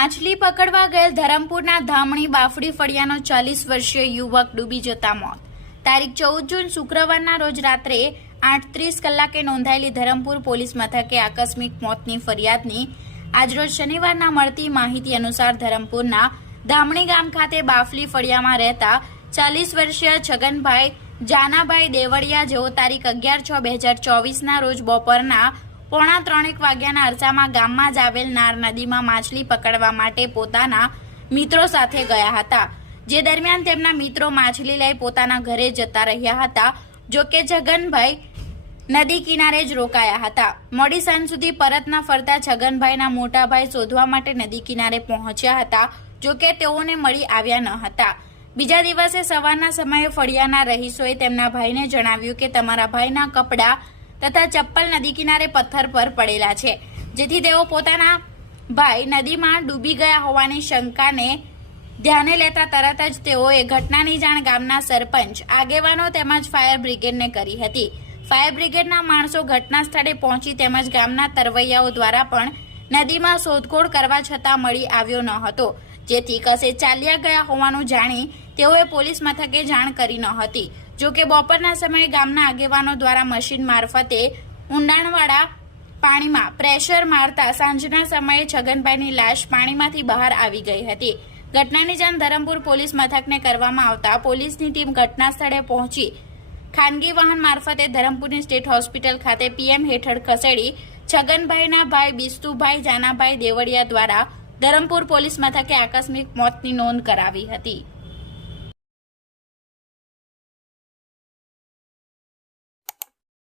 પકડવા ગયેલ ધરમપુરના ધામણી બાફડી ફળિયાનો ચાલીસ વર્ષીય યુવક ડૂબી જતા મોત. તારીખ ચૌદ જૂન શુક્રવારના રોજ રાત્રે આઠ ત્રીસ કલાકે નોંધાયેલી ધરમપુર પોલીસ મથકે આકસ્મિક મોતની ફરિયાદની આજરોજ શનિવારના મળતી માહિતી અનુસાર ધરમપુરના ધામણી ગામ ખાતે બાફલી ફળિયામાં રહેતા ચાલીસ વર્ષીય છગનભાઈ જાનાભાઈ દેવળિયા જેઓ તારીખ અગિયાર છ બે હજાર ચોવીસના રોજ બપોરના પોણા ત્રણેક વાગ્યાના અરસામાં ગામમાં જ આવેલ નાર નદીમાં માછલી પકડવા માટે પોતાના મિત્રો સાથે ગયા હતા. જે દરમિયાન તેમના મિત્રો માછલી લઈ પોતાના ઘરે જતા રહ્યા હતા, જો કે છગનભાઈ નદી કિનારે જ રોકાયા હતા. મોડી સાંજ સુધી પરત ના ફરતા છગનભાઈના મોટા ભાઈ શોધવા માટે નદી કિનારે પહોંચ્યા હતા, જો કે તેઓને મળી આવ્યા ન હતા. બીજા દિવસે સવારના સમયે ફળિયાના રહીશોએ તેમના ભાઈને જણાવ્યું કે તમારા ભાઈના કપડાં તથા ચપ્પલ નદી કિનારે પથ્થર પર પડેલા છે, જેથી તેઓ પોતાના ભાઈ નદીમાં ડૂબી ગયા હોવાની શંકાને ધ્યાને લેતા તરત જ તેઓએ ઘટનાની જાણ ગામના સરપંચ, આગેવાનો તેમજ ફાયર બ્રિગેડને કરી હતી. ફાયર બ્રિગેડના માણસો ઘટના સ્થળે પહોંચી તેમજ ગામના તરવૈયાઓ દ્વારા પણ નદીમાં શોધખોળ કરવા છતાં મળી આવ્યો ન હતો, જેથી કસે ચાલ્યા ગયા હોવાનું જાણી તેઓએ પોલીસ મથકે જાણ કરી ન હતી. જો કે બપોરના સમયે ગામના આગેવાનો દ્વારા મશીન મારફતે ઊંડાણવાળા પાણીમાં પ્રેશર મારતા સાંજના સમયે છગનભાઈની લાશ પાણીમાંથી બહાર આવી ગઈ હતી. ઘટનાની જાણ ધરમપુર પોલીસ મથકને કરવામાં આવતા પોલીસની ટીમ ઘટના સ્થળે પહોંચી. ખાનગી વાહન મારફતે ધરમપુરની સ્ટેટ હોસ્પિટલ ખાતે પીએમ હેઠળ ખસેડી છગનભાઈના ભાઈ બિસ્તુભાઈ જાનાભાઈ દેવળિયા દ્વારા ધરમપુર પોલીસ મથકે આકસ્મિક મોતની નોંધ કરાવી હતી.